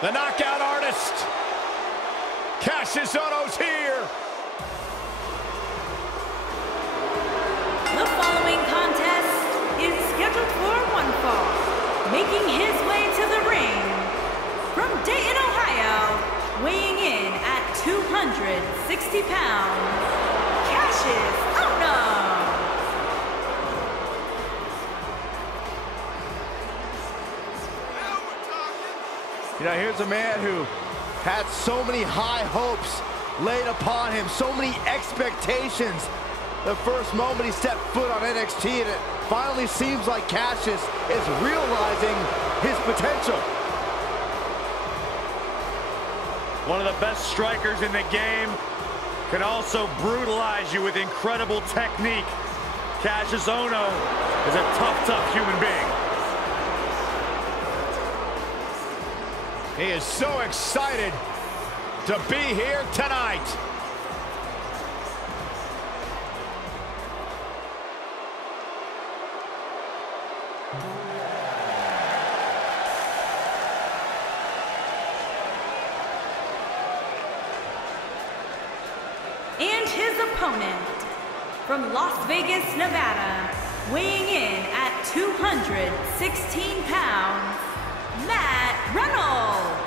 The knockout artist, Cassius Ohno's here. The following contest is scheduled for one fall. Making his way to the ring from Dayton, Ohio, weighing in at 260 pounds, Cassius Ohno. You know, here's a man who had so many high hopes laid upon him, so many expectations. The first moment he stepped foot on NXT, and it finally seems like Cassius is realizing his potential. One of the best strikers in the game, can also brutalize you with incredible technique. Cassius Ohno is a tough human being. He is so excited to be here tonight. And his opponent, from Las Vegas, Nevada, weighing in at 216 pounds, MrAdammassacre.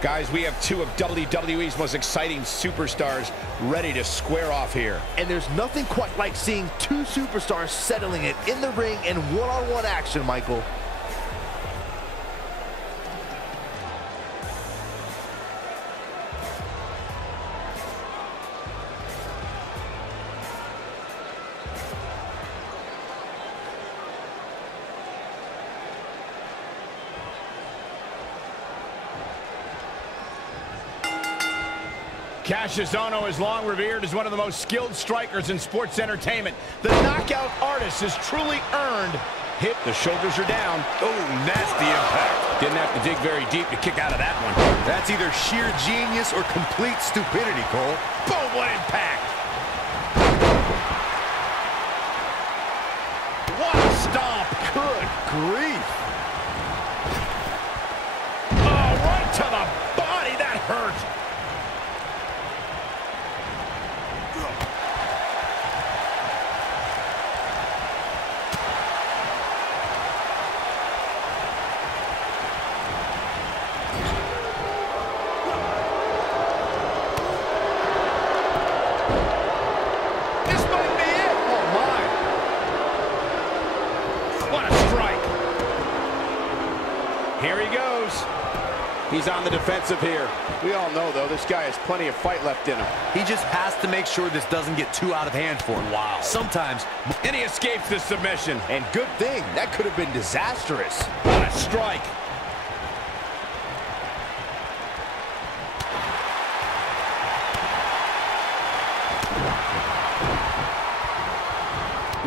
Guys, we have two of WWE's most exciting superstars ready to square off here. And there's nothing quite like seeing two superstars settling it in the ring in one-on-one action, Michael. Cassius Ohno is long revered as one of the most skilled strikers in sports entertainment. The knockout artist has truly earned. Hit, the shoulders are down. Oh, nasty impact. Didn't have to dig very deep to kick out of that one. That's either sheer genius or complete stupidity, Cole. Boom, what impact. What a stomp. Good grief. Oh, right to the body. That hurt. Here he goes. He's on the defensive here. We all know, though, this guy has plenty of fight left in him. He just has to make sure this doesn't get too out of hand for him. Wow. Sometimes. And he escapes the submission. And good thing. That could have been disastrous. What a strike.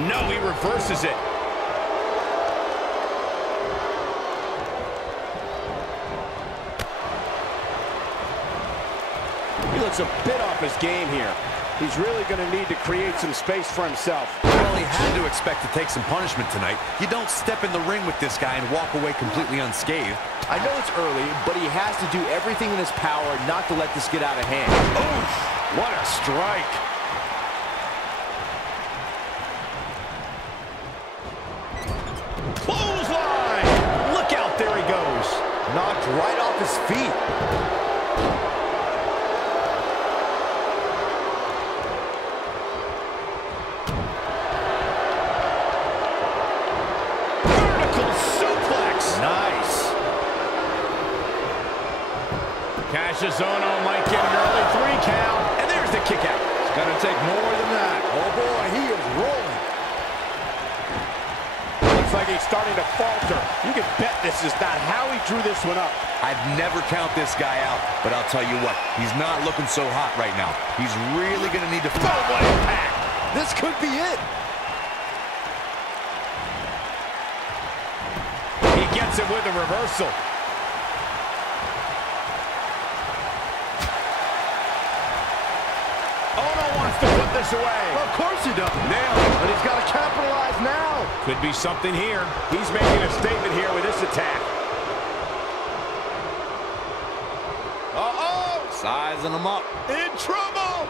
No, he reverses it. He looks a bit off his game here. He's really going to need to create some space for himself. Well, he had to expect to take some punishment tonight. You don't step in the ring with this guy and walk away completely unscathed. I know it's early, but he has to do everything in his power not to let this get out of hand. Oof, what a strike. Clothesline! Look out, there he goes. Knocked right off his feet. Cassius Ohno might get an early 3 count. And there's the kick out. It's going to take more than that. Oh, boy, he is rolling. Looks like he's starting to falter. You can bet this is not how he drew this one up. I'd never count this guy out, but I'll tell you what, he's not looking so hot right now. He's really going to need to... Oh, what impact. This could be it. He gets it with a reversal. Ono wants to put this away. Well, of course he does. Nailed it. But he's got to capitalize now. Could be something here. He's making a statement here with this attack. Uh-oh! Sizing him up. In trouble!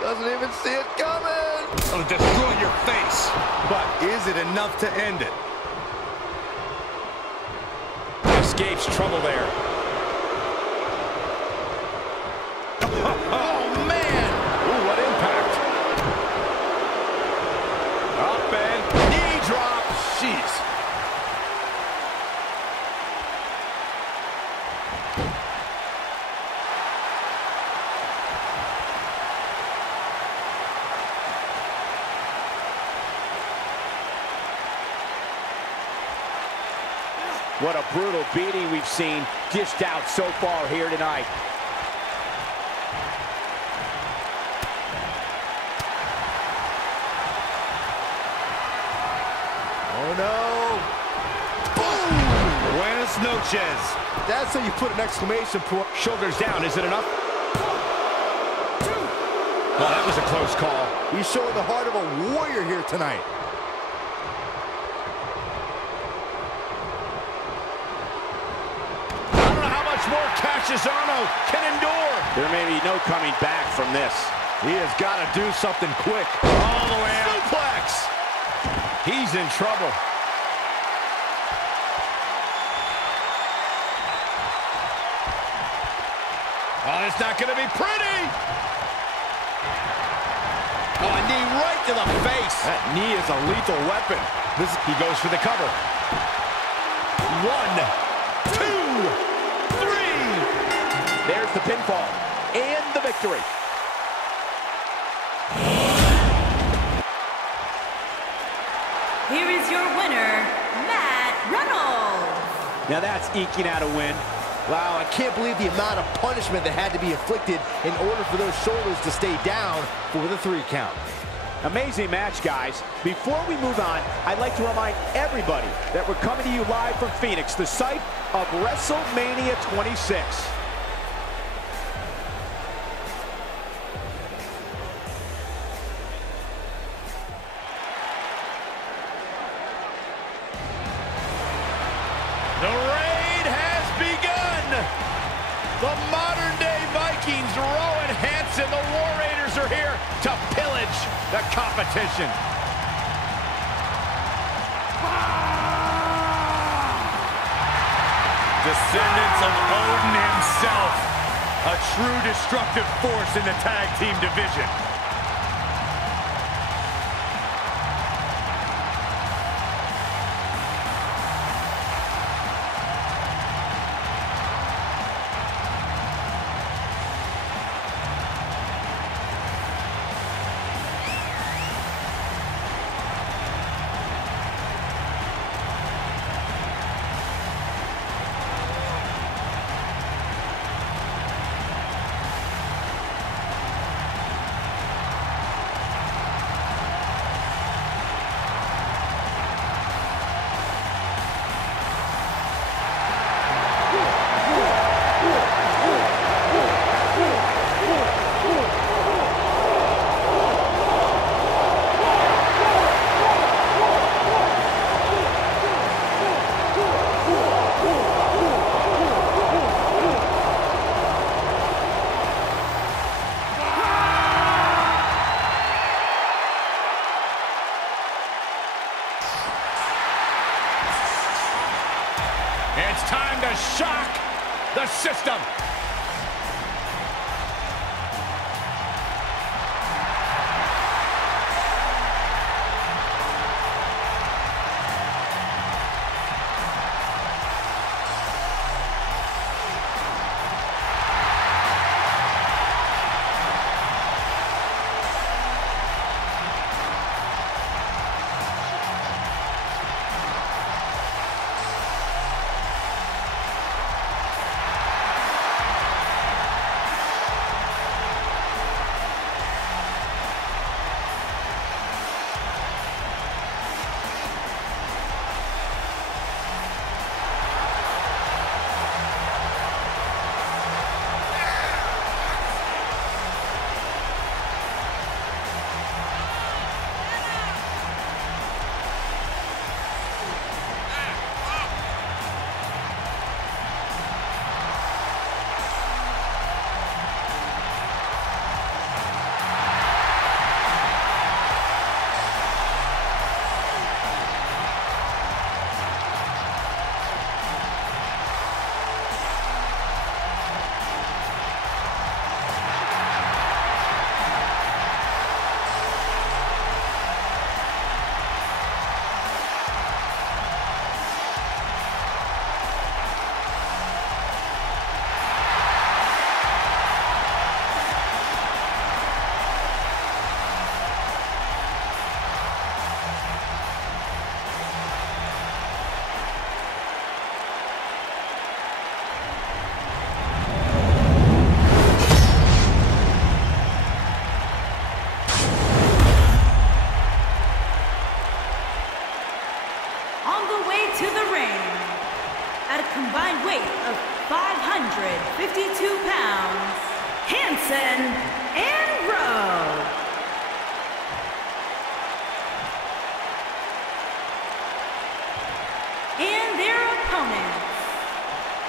Doesn't even see it coming! It'll destroy your face. But Is it enough to end it? escapes trouble there. Oh, man! Ooh, what impact. Up and knee drop. Jeez. What a brutal beating we've seen dished out so far here tonight. Oh, no! Buenas noches. That's how you put an exclamation point. Shoulders down, is it enough? Well, that was a close call. He's showing the heart of a warrior here tonight. I don't know how much more Ono can endure. There may be no coming back from this. He has got to do something quick. All the way out. Suplex. He's in trouble. Oh, it's not going to be pretty. Oh, a knee right to the face. That knee is a lethal weapon. He goes for the cover. 1, 2, 3. There's the pinfall and the victory. Here is your winner, Matt Reynolds. Now that's eking out a win. Wow, I can't believe the amount of punishment that had to be inflicted in order for those shoulders to stay down for the 3 count. Amazing match, guys. Before we move on, I'd like to remind everybody that we're coming to you live from Phoenix, the site of WrestleMania 26. The raid has begun. The modern-day Vikings, Rowan Hansen, the War Raiders are here to pillage the competition. Descendants of Odin himself. A true destructive force in the tag team division. It's time to shock the system. way to the ring, at a combined weight of 552 pounds, Hanson and Roode. And their opponents,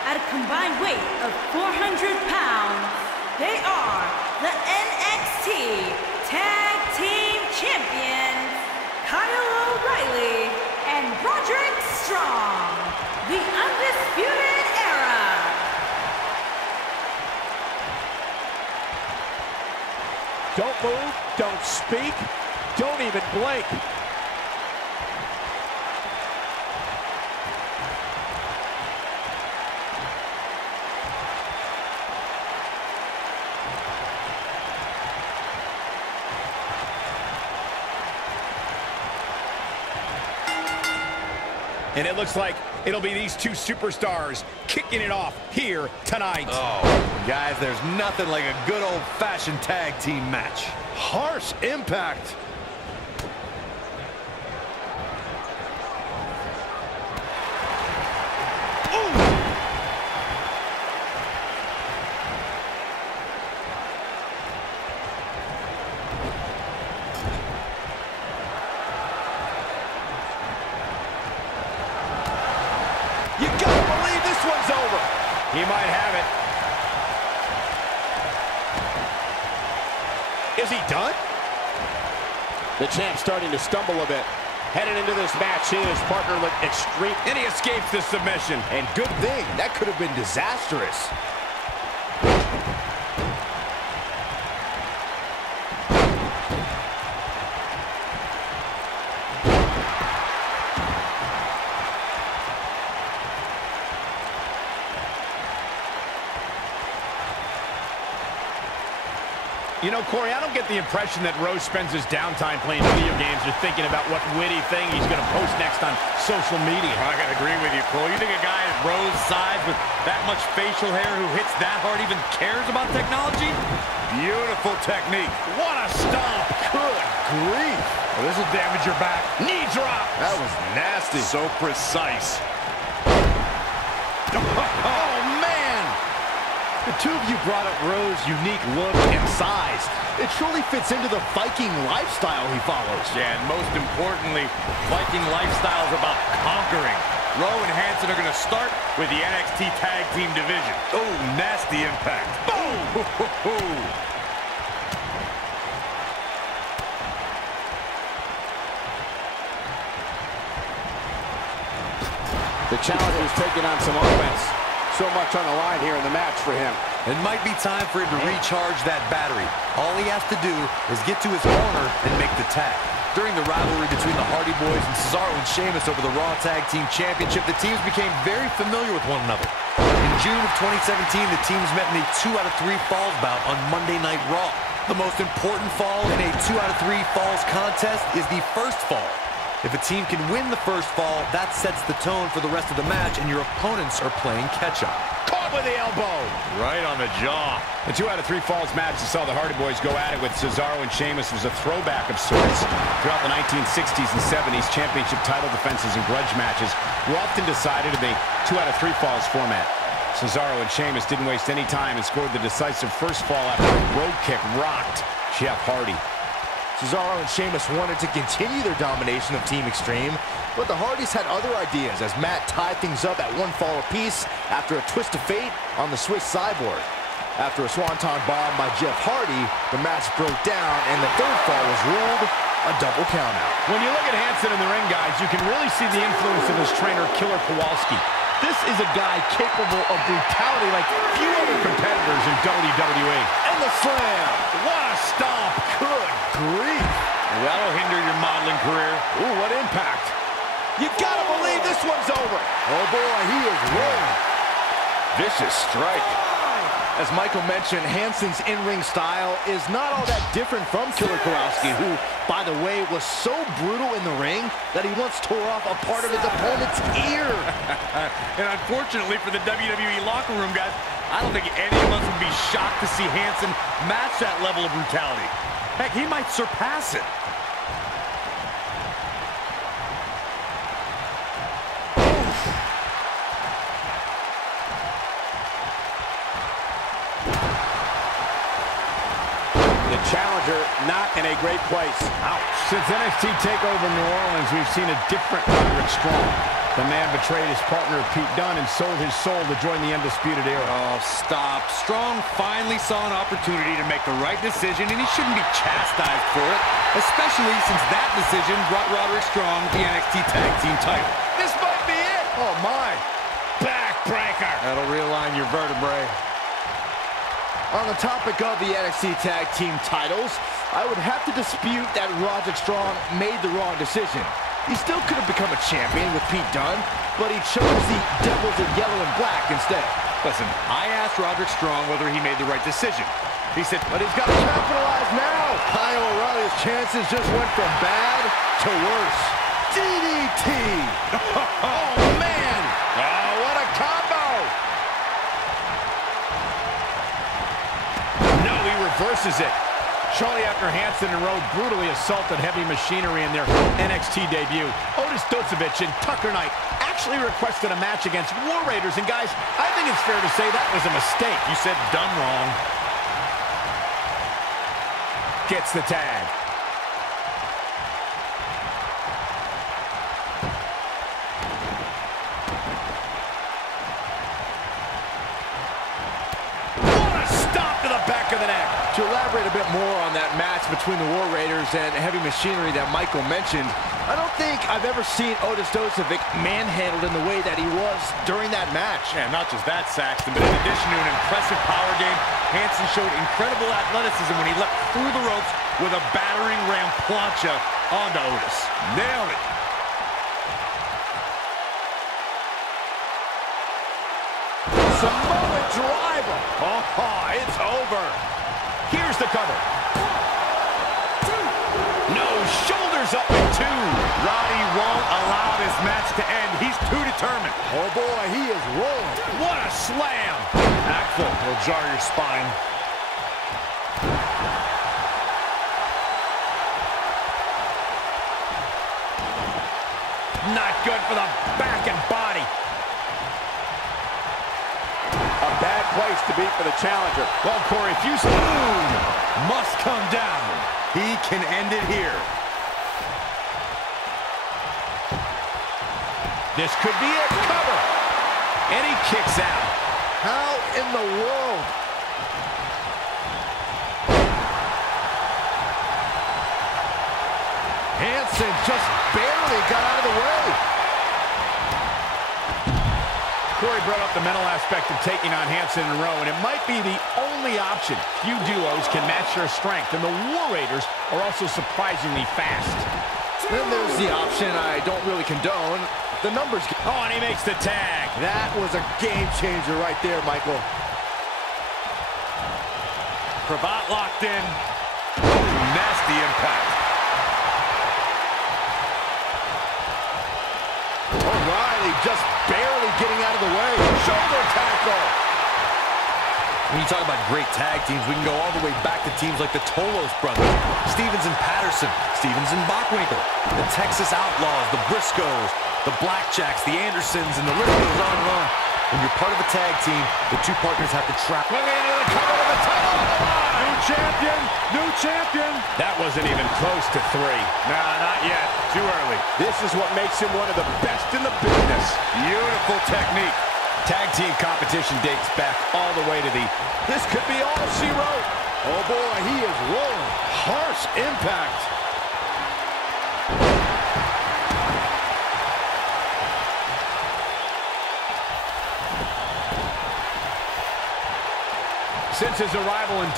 at a combined weight of 400 pounds, they are the NXT Tag Team Champions, Kyle O'Reilly and Roderick Strong, the Undisputed Era. Don't move, don't speak, don't even blink. And it looks like it'll be these two superstars kicking it off here tonight. Oh, guys, there's nothing like a good old-fashioned tag team match. Harsh impact. You gotta believe this one's over. He might have it. Is he done? The champ's starting to stumble a bit. Headed into this match, his partner looked extreme, and he escapes the submission. And good thing, that could have been disastrous. You know, Corey, I don't get the impression that Rose spends his downtime playing video games or thinking about what witty thing he's going to post next on social media. I gotta agree with you, Cole. You think a guy at Rose's size with that much facial hair who hits that hard even cares about technology? Beautiful technique. What a stomp. Good grief. Well, this will damage your back. Knee drop. That was nasty. So precise. Oh, man! The two of you brought up Rose's unique look and size. It truly fits into the Viking lifestyle he follows. Yeah, and most importantly, Viking lifestyle is about conquering. Rowe and Hanson are going to start with the NXT Tag Team Division. Oh, nasty impact. Boom! The challenger is taking on some offense. So much on the line here in the match for him. It might be time for him to recharge that battery. All he has to do is get to his corner and make the tag. During the rivalry between the Hardy Boys and Cesaro and Sheamus over the Raw Tag Team Championship, the teams became very familiar with one another. In June of 2017, the teams met in a 2 out of 3 falls bout on Monday Night Raw. The most important fall in a 2 out of 3 falls contest is the first fall. If a team can win the first fall, that sets the tone for the rest of the match, and your opponents are playing catch-up. Caught with the elbow. Right on the jaw. The 2 out of 3 falls match that saw the Hardy Boys go at it with Cesaro and Sheamus was a throwback of sorts. Throughout the 1960s and 70s, championship title defenses and grudge matches were often decided in the 2 out of 3 falls format. Cesaro and Sheamus didn't waste any time and scored the decisive first fall after a road kick rocked Jeff Hardy. Cesaro and Sheamus wanted to continue their domination of Team Extreme, but the Hardys had other ideas as Matt tied things up at 1 fall apiece after a twist of fate on the Swiss Cyborg. After a swanton bomb by Jeff Hardy, the match broke down and the 3rd fall was ruled a double countout. When you look at Hanson in the ring, guys, you can really see the influence of his trainer, Killer Kowalski. This is a guy capable of brutality like few other competitors in WWE. And the slam! What a stomp! Good grief! That'll hinder your modeling career. Ooh, what impact! You gotta believe this one's over! Oh boy, he is rolling. Vicious strike. As Michael mentioned, Hanson's in-ring style is not all that different from Killer Kowalski, who, by the way, was so brutal in the ring that he once tore off a part of his opponent's ear. And unfortunately for the WWE locker room, guys, I don't think any of us would be shocked to see Hanson match that level of brutality. Heck, he might surpass it. challenger not in a great place. Ouch. Since NXT Takeover New Orleans, we've seen a different Roderick Strong. The man betrayed his partner Pete Dunne and sold his soul to join the Undisputed Era. Oh, stop. Strong finally saw an opportunity to make the right decision, and he shouldn't be chastised for it, especially since that decision brought Roderick Strong the NXT Tag Team title. This might be it. Oh, my. Backbreaker. That'll realign your vertebrae. On the topic of the NXT Tag Team titles, I would have to dispute that Roderick Strong made the wrong decision. He still could have become a champion with Pete Dunne, but he chose the Devils in yellow and black instead. Listen, I asked Roderick Strong whether he made the right decision. He said, but he's got to capitalize now. Kyle O'Reilly's chances just went from bad to worse. DDT! Oh, man! Oh, what a combo! No, he reverses it. Shortly after Hansen and Roode brutally assaulted Heavy Machinery in their NXT debut, Otis Dozovic and Tucker Knight actually requested a match against War Raiders. And guys, I think it's fair to say that was a mistake. you said done wrong. Gets the tag. What a stop to the back of the neck. To elaborate a bit more on that match between the War Raiders and Heavy Machinery that Michael mentioned, I don't think I've ever seen Otis Dozovic manhandled in the way that he was during that match. Yeah, not just that, Saxton, but in addition to an impressive power game, Hansen showed incredible athleticism when he leapt through the ropes with a battering ram plancha onto Otis. Nailed it. Samoa driver. Oh, it's over. Here's the cover. No, shoulders up in two. Roddy won't allow this match to end. He's too determined. Oh boy, he is rolling. What a slam. Impactful. Will jar your spine. Not good for the back and body. A bad place to be for the challenger. Well, Corey, if you Must come down. He can end it here. this could be it. Cover. And he kicks out. How in the world? Hansen just barely got out of the way. Corey brought up the mental aspect of taking on Hansen and Rowe, and it might be the only option. Few duos can match their strength, and the War Raiders are also surprisingly fast. Then there's the option I don't really condone. The numbers. Oh, and he makes the tag. That was a game changer right there, Michael. Cravat locked in. Nasty impact. O'Reilly just barely getting out of the way. Shoulder tackle. When you talk about great tag teams, we can go all the way back to teams like the Tolos brothers, Stevens and Patterson, Stevens and Bockwinkel, the Texas Outlaws, the Briscoes, the Blackjacks, the Andersons, and the list goes on and on. When you're part of a tag team, the two partners have to trap. Looking into the cover of the title on the line. New champion. New champion. That wasn't even close to 3. Nah, not yet. Too early. This is what makes him one of the best in the business. Beautiful technique. Tag team competition dates back all the way to the this could be all she wrote. Oh boy, he is rolling. Harsh impact. Since his arrival in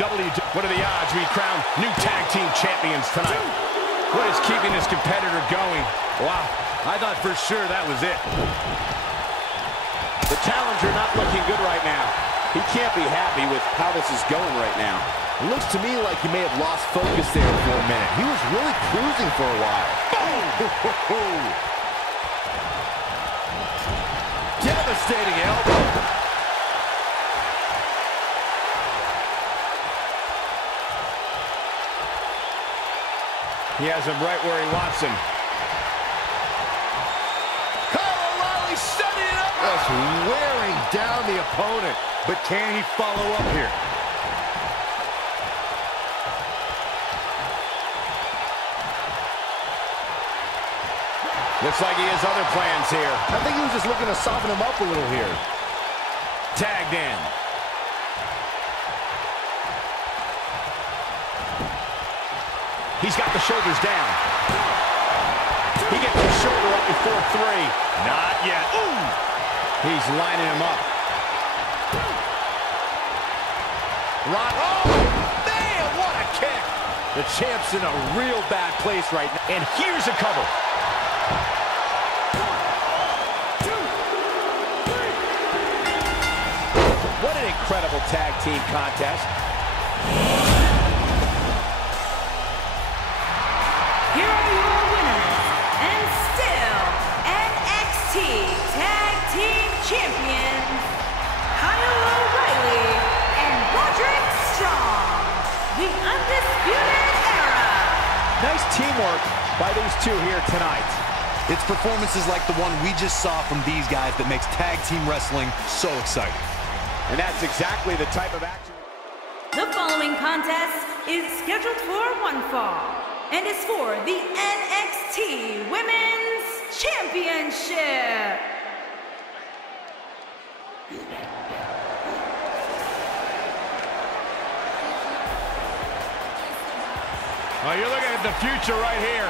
what are the odds we crown new tag team champions tonight? What is keeping this competitor going? Wow, I thought for sure that was it. The challenger not looking good right now. He can't be happy with how this is going right now. It looks to me like he may have lost focus there for a minute. He was really cruising for a while. Boom! Devastating elbow. He has him right where he wants him. Kyle O'Reilly setting it up. Just wearing down the opponent. But can he follow up here? Looks like he has other plans here. I think he was just looking to soften him up a little here. Tagged in. He's got the shoulders down. He gets his shoulder up before 3. Not yet. Ooh! He's lining him up. Oh, man, what a kick. The champ's in a real bad place right now. And here's a cover. What an incredible tag team contest. Here are your winners, and still NXT Tag Team Champions, Kyle O'Reilly and Roderick Strong, the Undisputed Era. Nice teamwork by these two here tonight. It's performances like the one we just saw from these guys that makes tag team wrestling so exciting. And that's exactly the type of action. The following contest is scheduled for one fall and is for the NXT Women's Championship. Oh, you're looking at the future right here.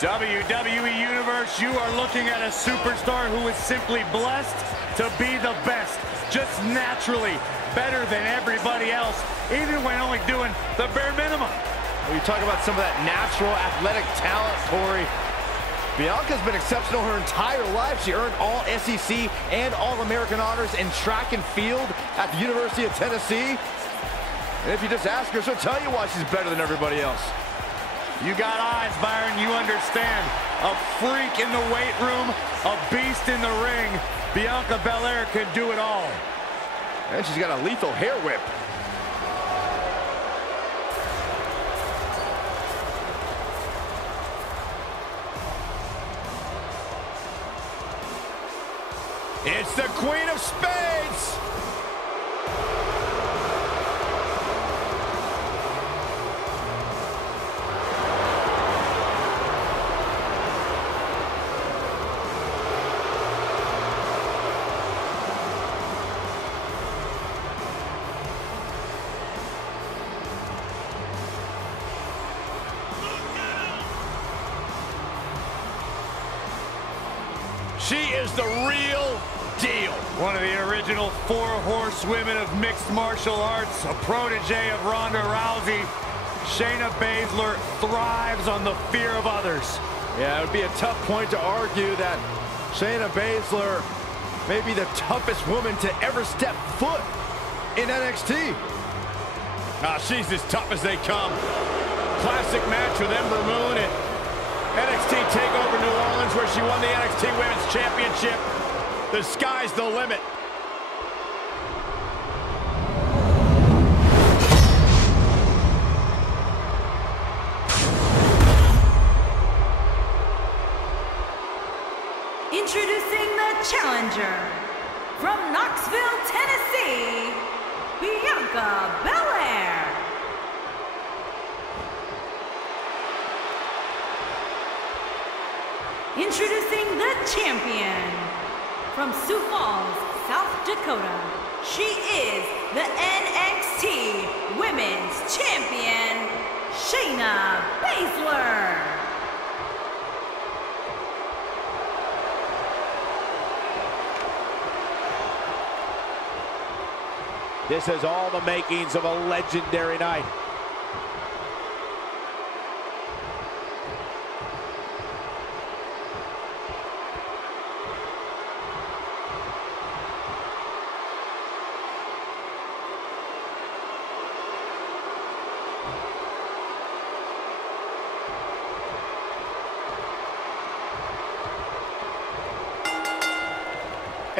WWE Universe, you are looking at a superstar who is simply blessed to be the best. Just naturally better than everybody else, even when only doing the bare minimum. When you talk about some of that natural athletic talent, Corey, Bianca's been exceptional her entire life. She earned all SEC and All-American honors in track and field at the University of Tennessee. And if you just ask her, she'll tell you why she's better than everybody else. You got eyes, Byron, you understand. A freak in the weight room, a beast in the ring. Bianca Belair can do it all. And she's got a lethal hair whip. It's the Queen of Spades. She is the real deal. One of the original 4 horsewomen of mixed martial arts, a protege of Ronda Rousey. Shayna Baszler thrives on the fear of others. Yeah, it would be a tough point to argue that Shayna Baszler may be the toughest woman to ever step foot in NXT. She's as tough as they come. Classic match with Ember Moon at NXT Takeover New Orleans, where she won the NXT Women's Championship. The sky's the limit. Introducing the challenger from Knoxville, Tennessee, Bianca Belair. Introducing the champion from Sioux Falls, South Dakota. She is the NXT Women's Champion, Shayna Baszler. This has all the makings of a legendary night.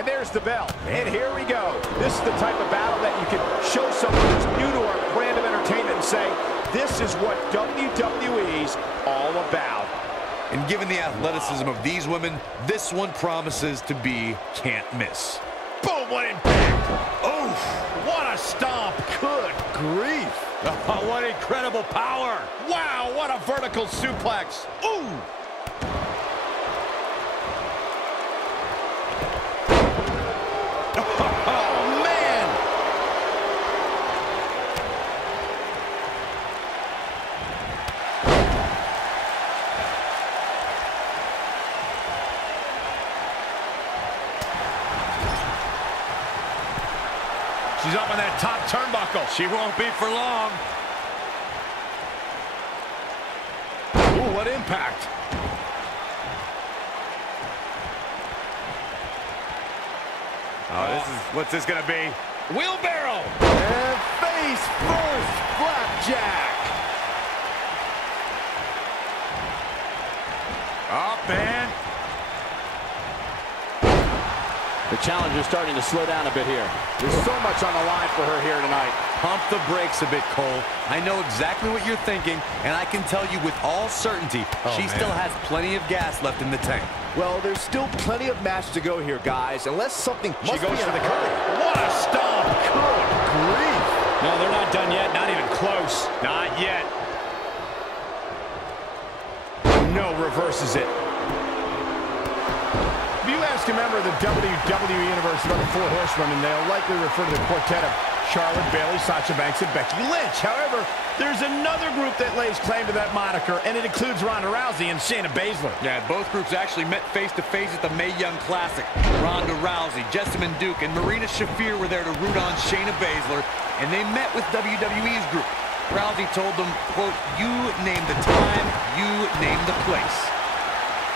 And there's the bell. And here we go. This is the type of battle that you can show someone that's new to our brand of entertainment and say, this is what WWE's all about. And given the athleticism of these women, this one promises to be can't miss. Boom, what impact. Oh, what a stomp. Good grief. Oh, what incredible power. Wow, what a vertical suplex. Ooh. Oh, man. She's up on that top turnbuckle. She won't be for long. Ooh, what impact. Oh, what's this gonna be? Wheelbarrow. And face first, flapjack. Up and... The challenger's starting to slow down a bit here. There's so much on the line for her here tonight. Pump the brakes a bit, Cole. I know exactly what you're thinking, and I can tell you with all certainty, she still has plenty of gas left in the tank. Well, there's still plenty of match to go here, guys, unless something She goes for the cover. What a stomp. Good grief. No, they're not done yet. Not even close. Not yet. No, reverses it. If you ask a member of the WWE Universe about the Four Horsewomen, they'll likely refer to the quartet of Charlotte, Bayley, Sasha Banks, and Becky Lynch. However, there's another group that lays claim to that moniker, and it includes Ronda Rousey and Shayna Baszler. Yeah, both groups actually met face-to-face at the Mae Young Classic. Ronda Rousey, Jessamine Duke, and Marina Shafir were there to root on Shayna Baszler, and they met with WWE's group. Rousey told them, quote, "You name the time, you name the place."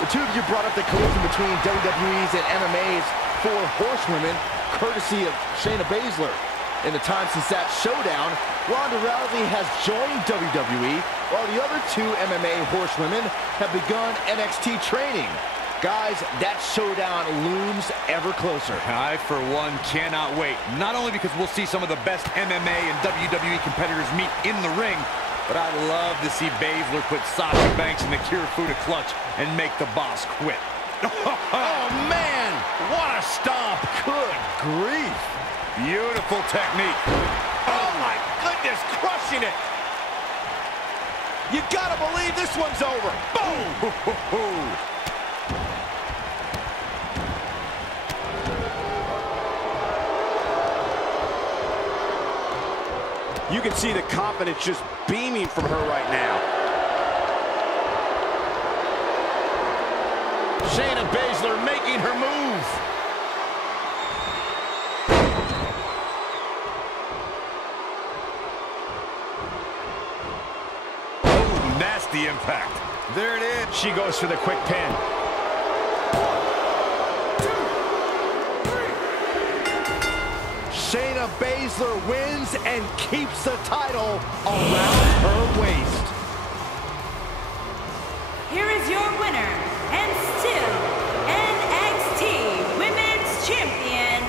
The two of you brought up the collision between WWE's and MMA's Four Horsewomen, courtesy of Shayna Baszler. In the time since that showdown, Ronda Rousey has joined WWE, while the other two MMA horsewomen have begun NXT training. Guys, that showdown looms ever closer. I, for one, cannot wait. Not only because we'll see some of the best MMA and WWE competitors meet in the ring, but I'd love to see Baszler put Sasha Banks in the Kirifuda clutch and make the boss quit. Oh, man! What a stomp! Good grief. Beautiful technique. Oh, my goodness, crushing it! You gotta believe this one's over. Boom! You can see the confidence just beaming from her right now. Shayna Baszler making her move. Oh, nasty impact. There it is. She goes for the quick pin. 1, 2, 3. Shayna Baszler wins and keeps the title around her waist. Here is your winner, and still NXT Women's Champion,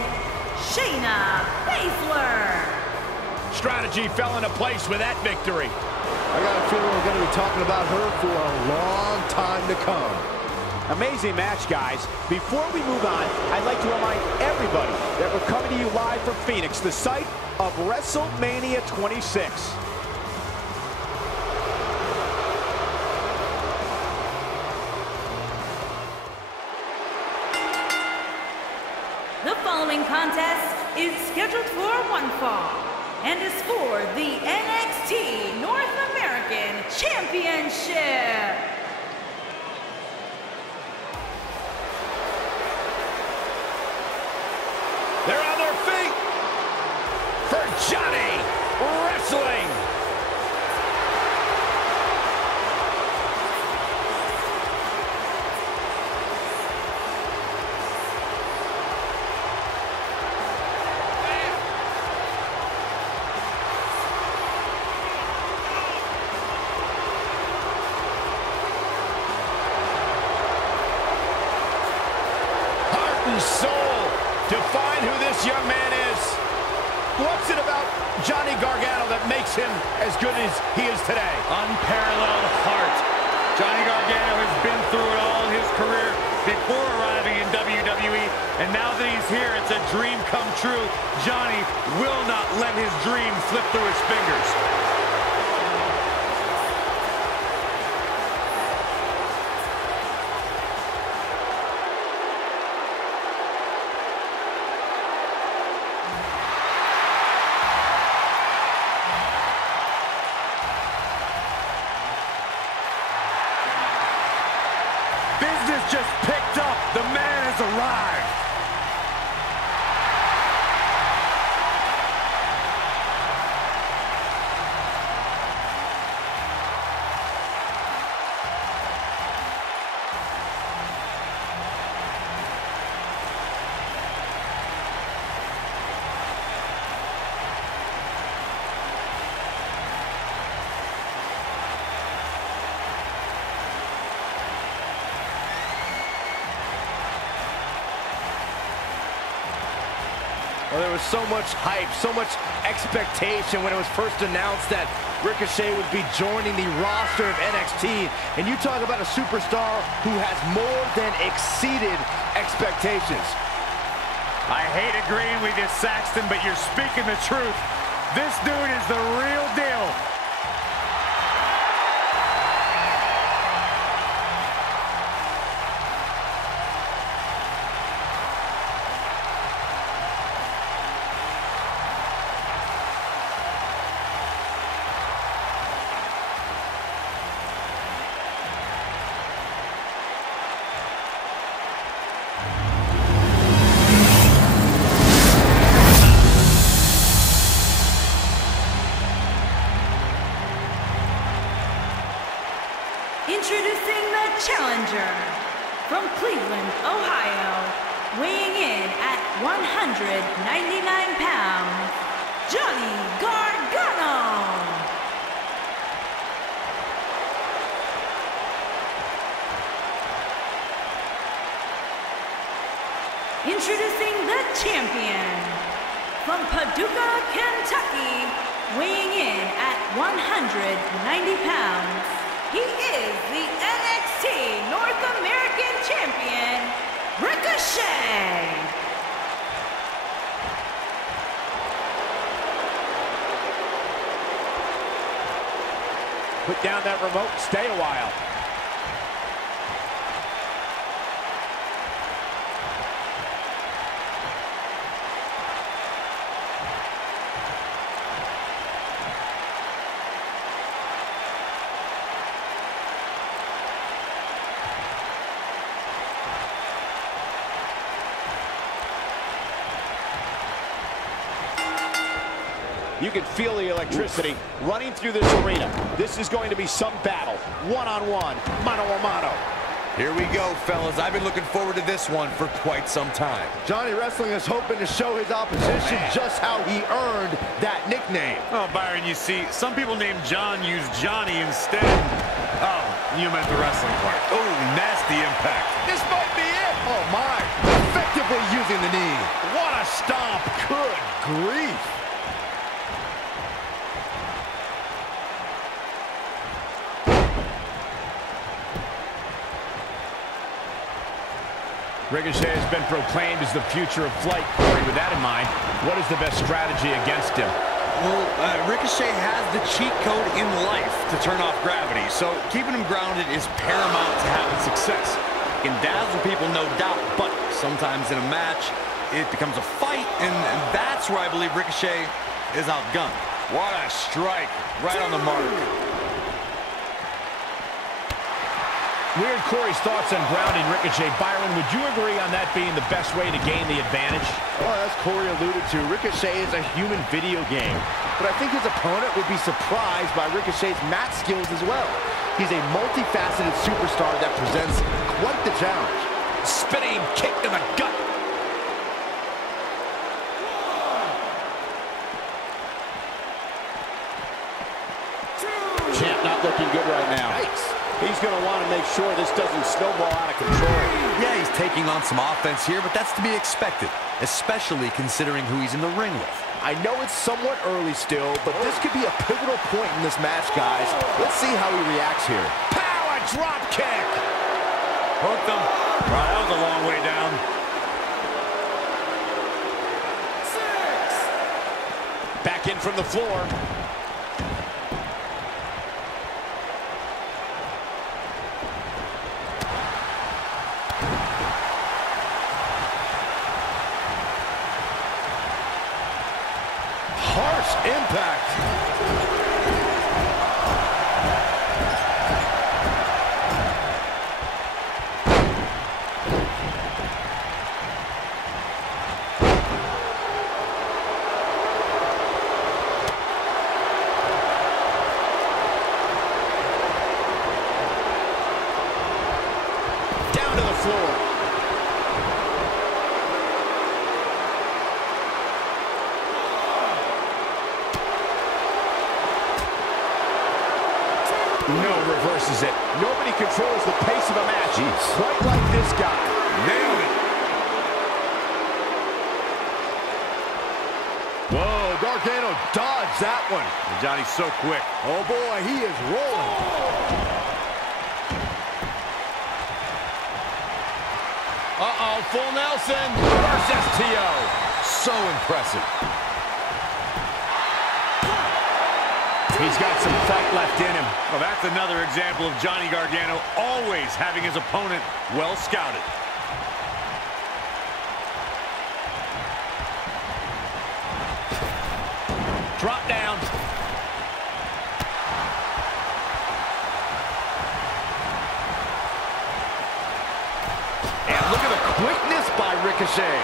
Shayna Baszler. Strategy fell into place with that victory. I got a feeling we're going to be talking about her for a long time to come. Amazing match, guys. Before we move on, I'd like to remind everybody that we're coming to you live from Phoenix, the site of WrestleMania 26. The following contest is scheduled for one fall and is for the NXT North American Championship. They're on their feet for Johnny Wrestling. Heart and soul, this young man is. What's it about Johnny Gargano that makes him as good as he is today? Unparalleled heart. Johnny Gargano has been through it all in his career before arriving in WWE, and now that he's here, it's a dream come true. Johnny will not let his dream slip through his fingers. Business just picked up. The man has arrived. Well, there was so much hype, so much expectation when it was first announced that Ricochet would be joining the roster of NXT. And you talk about a superstar who has more than exceeded expectations. I hate agreeing with you, Saxton, but you're speaking the truth. This dude is the real deal. Introducing the challenger from Cleveland, Ohio, weighing in at 199 pounds, Johnny Gargano. Introducing the champion from Paducah, Kentucky, weighing in at 190 pounds. He is the NXT North American Champion, Ricochet. Put down that remote, stay a while. You can feel the electricity running through this arena. This is going to be some battle. One-on-one, mano-a-mano. Here we go, fellas. I've been looking forward to this one for quite some time. Johnny Wrestling is hoping to show his opposition just how he earned that nickname. Oh, Byron, you see, some people named John use Johnny instead. Oh, you meant the wrestling part. Oh, nasty impact. This might be it. Oh my, effectively using the knee. What a stomp. Good grief. Ricochet has been proclaimed as the future of flight. Corey, with that in mind, what is the best strategy against him? Well, Ricochet has the cheat code in life to turn off gravity, so keeping him grounded is paramount to having success. He can dazzle people, no doubt, but sometimes in a match, it becomes a fight, and that's where I believe Ricochet is outgunned. What a strike. Right on the mark. We heard Corey's thoughts on grounding Ricochet. Byron, would you agree on that being the best way to gain the advantage? Well, as Corey alluded to, Ricochet is a human video game. But I think his opponent would be surprised by Ricochet's mat skills as well. He's a multifaceted superstar that presents quite the challenge. Spinning kick to the gut. Champ not looking good right now. Yikes. He's going to want to make sure this doesn't snowball out of control. Yeah, he's taking on some offense here, but that's to be expected, especially considering who he's in the ring with. I know it's somewhat early still, but this could be a pivotal point in this match, guys. Let's see how he reacts here. Power drop kick. Hooked him. Wow, that was a long way down. 6. Back in from the floor. Harsh impact. Down to the floor. No, reverses it. Nobody controls the pace of a match quite like this guy. Nailed it. Whoa, Gargano dodged that one. And Johnny's so quick. Oh boy, he is rolling. Uh-oh, full Nelson. Reverse STO. So impressive. He's got some fight left in him. Well, that's another example of Johnny Gargano always having his opponent well scouted. Drop down. And look at the quickness by Ricochet.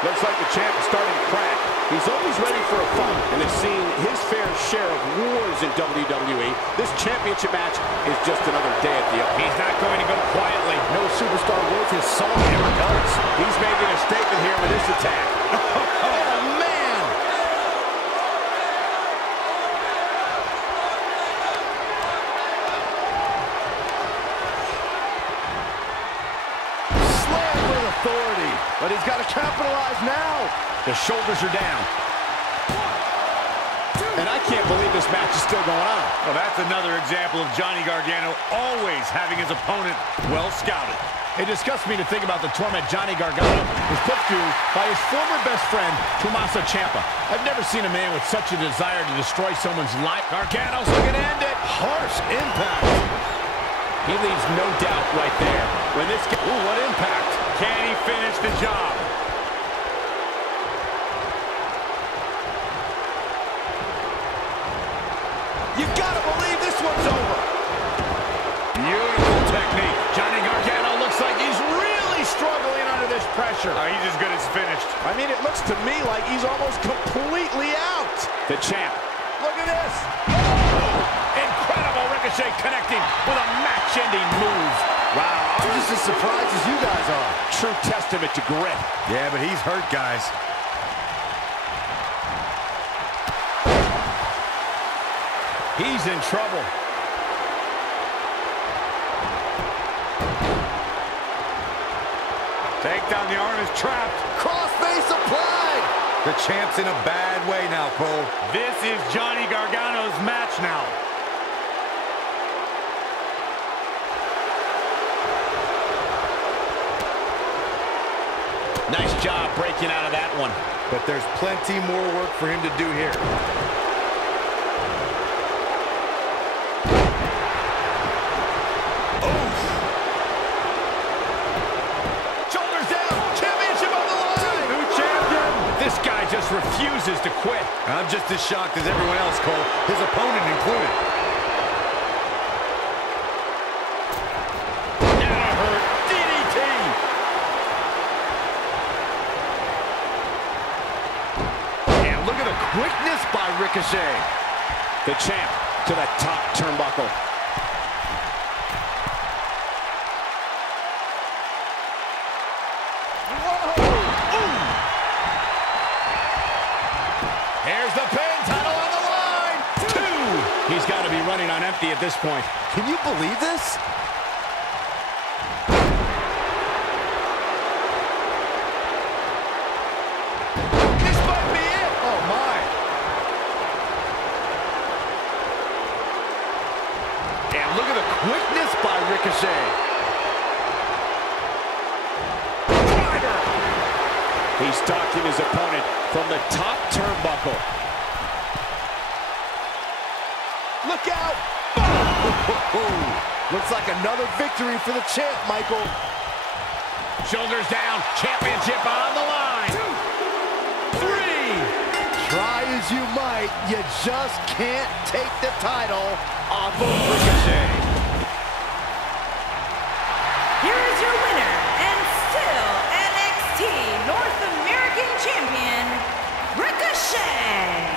Looks like the champ is starting to crack. He's always ready for a fight and has seen his fair share of wars in WWE. This championship match is just another day at the He's not going to go quietly. No superstar worth his salt ever does. He's making a statement here with this attack. Oh, man! Slam with authority, but he's got to capitalize now. The shoulders are down. And I can't believe this match is still going on. Well, that's another example of Johnny Gargano always having his opponent well scouted. It disgusts me to think about the torment Johnny Gargano was put through by his former best friend, Tommaso Ciampa. I've never seen a man with such a desire to destroy someone's life. Gargano's looking to end it. Harsh impact. He leaves no doubt right there. When this guy, ooh, what impact. Can he finish the job? You gotta believe this one's over. Beautiful technique. Johnny Gargano looks like he's really struggling under this pressure. Oh, he's as good as finished. I mean, it looks to me like he's almost completely out. The champ. Look at this. Oh, incredible Ricochet connecting with a match-ending move. Wow, I'm just as surprised as you guys are. True testament to grit. Yeah, but he's hurt, guys. He's in trouble. Take down the arm is trapped. Crossface applied. The champ's in a bad way now, Cole. This is Johnny Gargano's match now. Nice job breaking out of that one. But there's plenty more work for him to do here. Just refuses to quit. I'm just as shocked as everyone else, Cole, his opponent included. That'll hurt. DDT. And look at the quickness by Ricochet. The champ to the top turnbuckle. Here's the pin, title on the line. 2. He's got to be running on empty at this point. Can you believe this? This might be it. Oh, my. And look at the quickness by Ricochet. He's stalking his opponent from the top turnbuckle. Look out! Looks like another victory for the champ, Michael. Shoulders down, championship on the line. 2, 3. Try as you might, you just can't take the title off of Ricochet. Here is your winner, and still NXT North American Champion, Ricochet.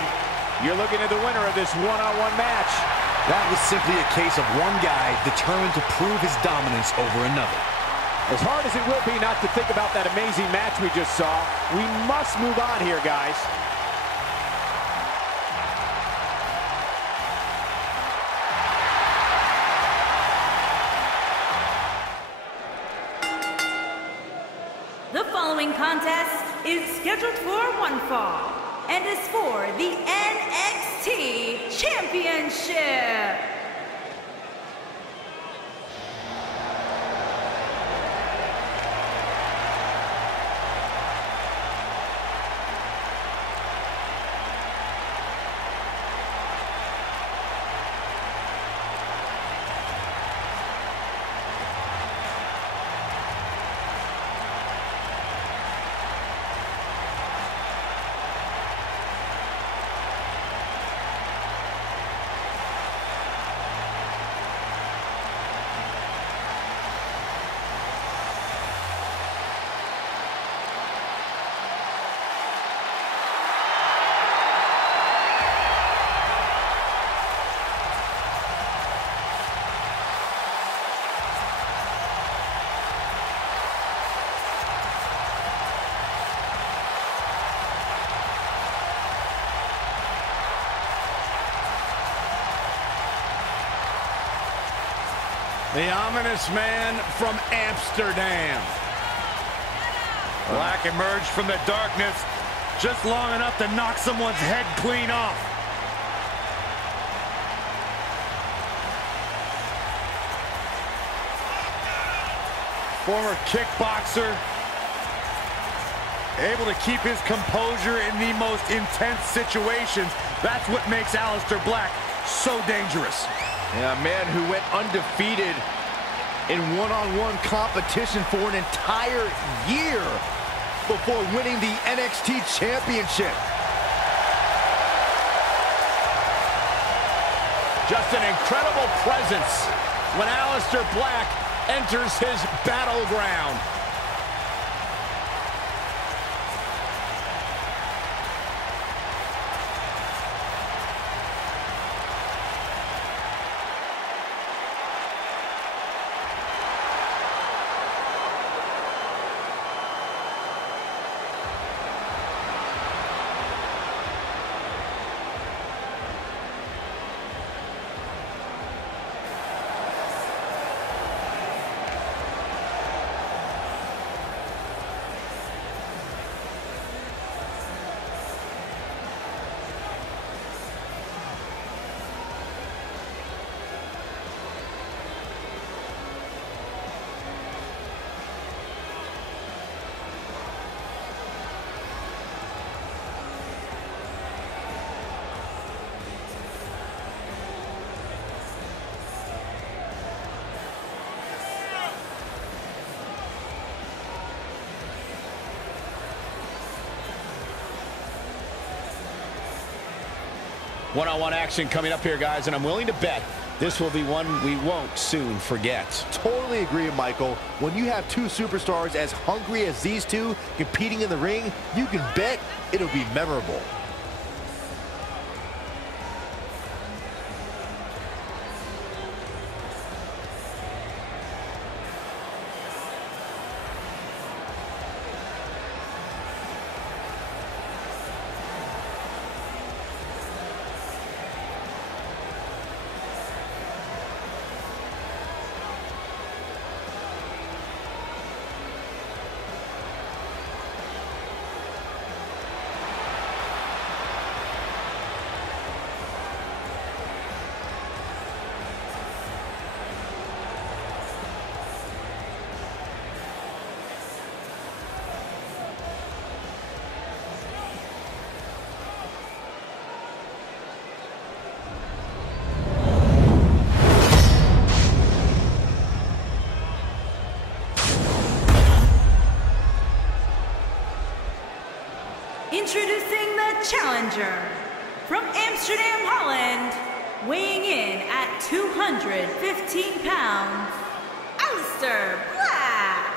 You're looking at the winner of this one-on-one match. That was simply a case of one guy determined to prove his dominance over another. As hard as it will be not to think about that amazing match we just saw, we must move on here, guys. The following contest is scheduled for one fall and is for the NXT Championship. The ominous man from Amsterdam. Black emerged from the darkness just long enough to knock someone's head clean off. Former kickboxer, able to keep his composure in the most intense situations. That's what makes Aleister Black so dangerous. Yeah, a man who went undefeated in one-on-one competition for an entire year before winning the NXT Championship. Just an incredible presence when Aleister Black enters his battleground. One-on-one action coming up here, guys, and I'm willing to bet this will be one we won't soon forget. Totally agree, Michael. When you have two superstars as hungry as these two competing in the ring, you can bet it'll be memorable. challenger, from Amsterdam, Holland, weighing in at 215 pounds, Aleister Black.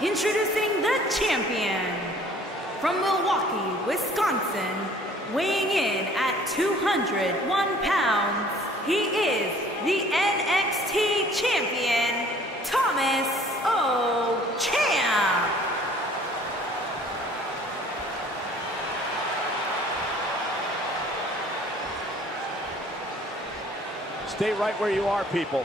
Introducing the champion, from Milwaukee, Wisconsin, weighing in at 201 pounds, he is the NXT champion, Thomas Champ. Stay right where you are, people.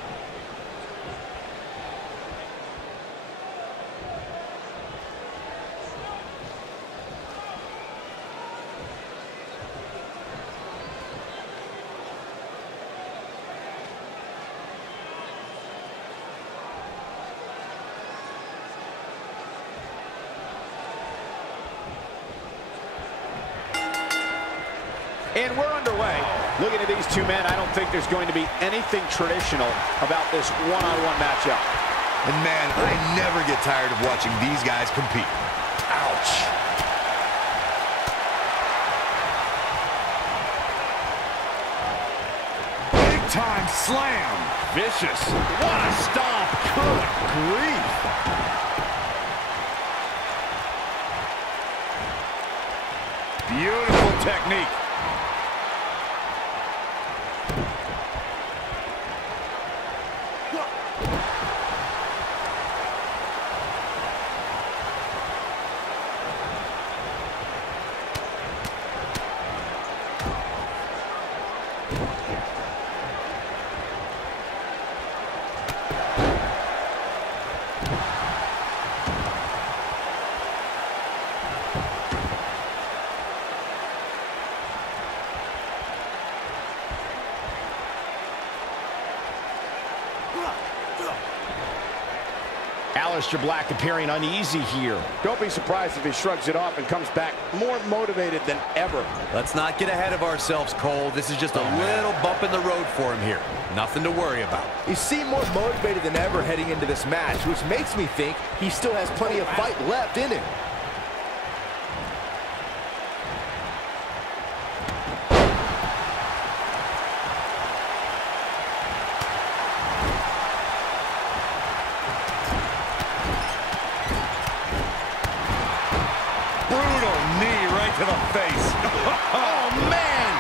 And we're underway. Looking at these two men, I don't think there's going to be anything traditional about this one-on-one matchup. And man, I never get tired of watching these guys compete. Ouch. Big time slam. Vicious. What a stomp. Good grief. Beautiful technique. Aleister Black appearing uneasy here. Don't be surprised if he shrugs it off and comes back more motivated than ever. Let's not get ahead of ourselves, Cole. This is just a little bump in the road for him here. Nothing to worry about. He seemed more motivated than ever heading into this match, which makes me think he still has plenty of fight left in him. Brutal knee right to the face. Oh, man!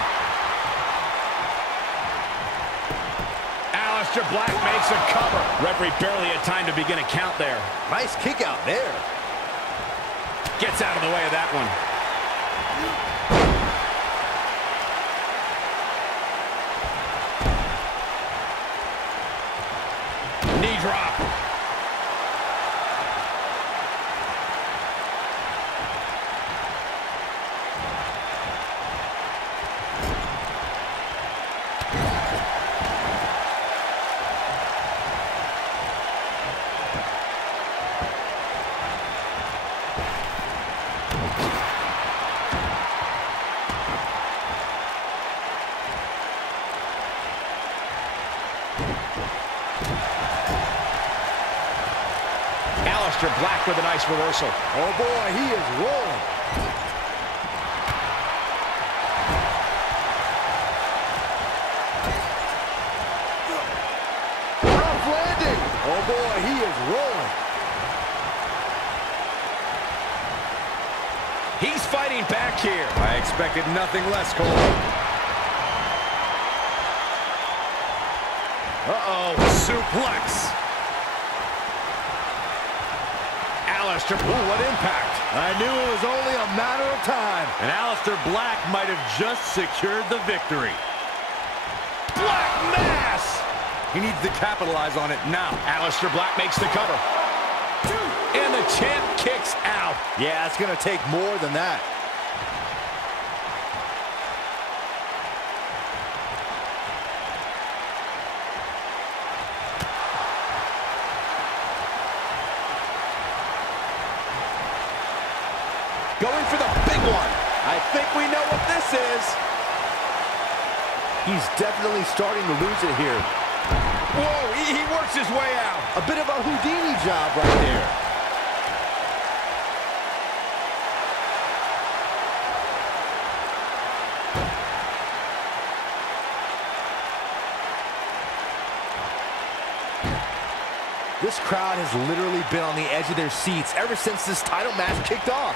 Aleister Black makes a cover. Referee barely had time to begin a count there. Nice kick out there. Gets out of the way of that one. Knee drop. Aleister Black with a nice reversal. Oh boy, he is rolling. Rough landing. Oh boy, he is rolling. He's fighting back here. I expected nothing less, Cole. Uh-oh. Suplex. Aleister, ooh, what impact. I knew it was only a matter of time. And Aleister Black might have just secured the victory. Black Mass! He needs to capitalize on it now. Aleister Black makes the cover. And the champ kicks out. Yeah, it's going to take more than that. Going for the big one. I think we know what this is. He's definitely starting to lose it here. Whoa, he works his way out. A bit of a Houdini job right there. This crowd has literally been on the edge of their seats ever since this title match kicked off.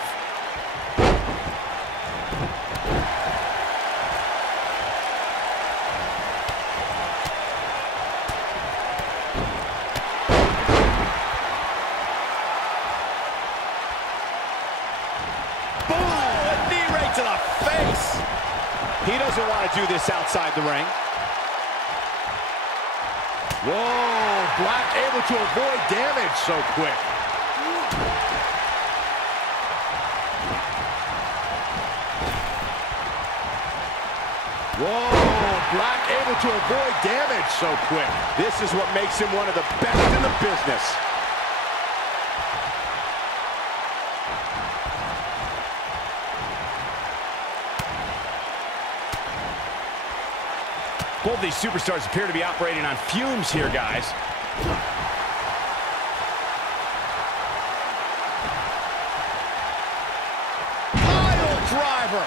He doesn't want to do this outside the ring. Whoa, Black able to avoid damage so quick. Whoa, Black able to avoid damage so quick. This is what makes him one of the best in the business. Both these superstars appear to be operating on fumes here, guys. Pile driver.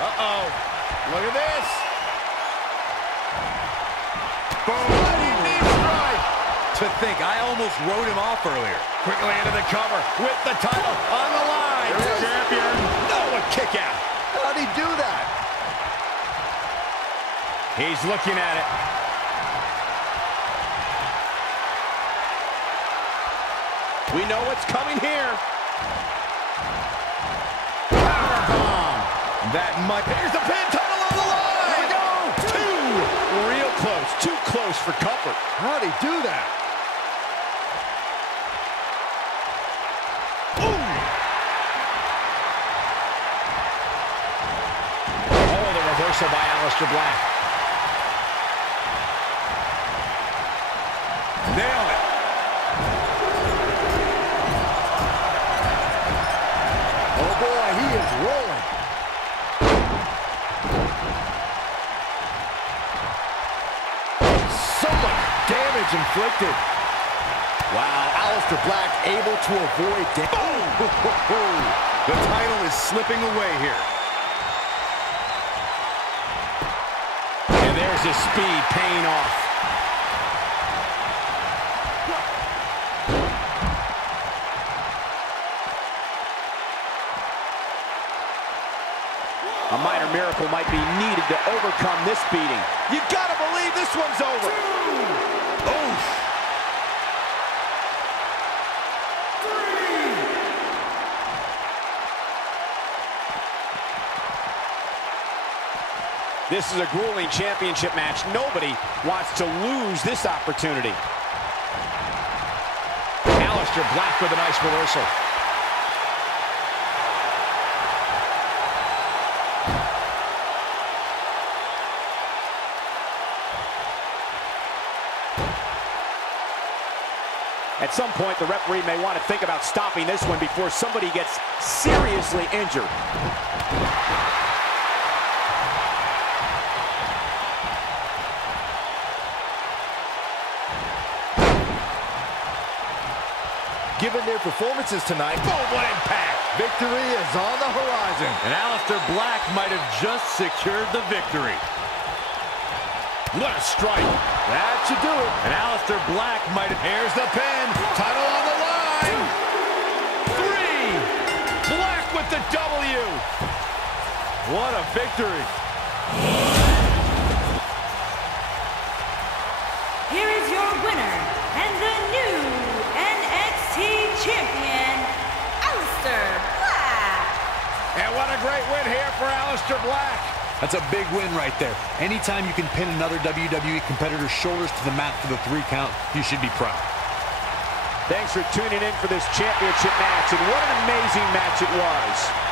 Uh-oh. Look at this. Boom. Knee strike. To think, I almost wrote him off earlier. Quickly into the cover with the title on the line. Champion. No, a kick out. How'd he do that? He's looking at it. We know what's coming here. Powerbomb. That might. Here's the pin. Title on the line. Here we go. Two. Real close. Too close for comfort. How'd he do that? Reversal by Aleister Black. Nailed it. Oh boy, he is rolling. So much damage inflicted. Wow, Aleister Black able to avoid damage. The title is slipping away here. There's his speed paying off. A minor miracle might be needed to overcome this beating. You gotta believe this one's over. Oof. This is a grueling championship match. Nobody wants to lose this opportunity. Aleister Black with a nice reversal. At some point, the referee may want to think about stopping this one before somebody gets seriously injured. Given their performances tonight, boom, what impact! Victory is on the horizon. And Aleister Black might have just secured the victory. What a strike! That should do it. And Aleister Black might have... Here's the pin. Title on the line. 3. Black with the W. What a victory. Here is your winner and the new NXT champion, Aleister Black. And what a great win here for Aleister Black. That's a big win right there. Anytime you can pin another WWE competitor's shoulders to the mat for the 3 count, you should be proud. Thanks for tuning in for this championship match, and what an amazing match it was.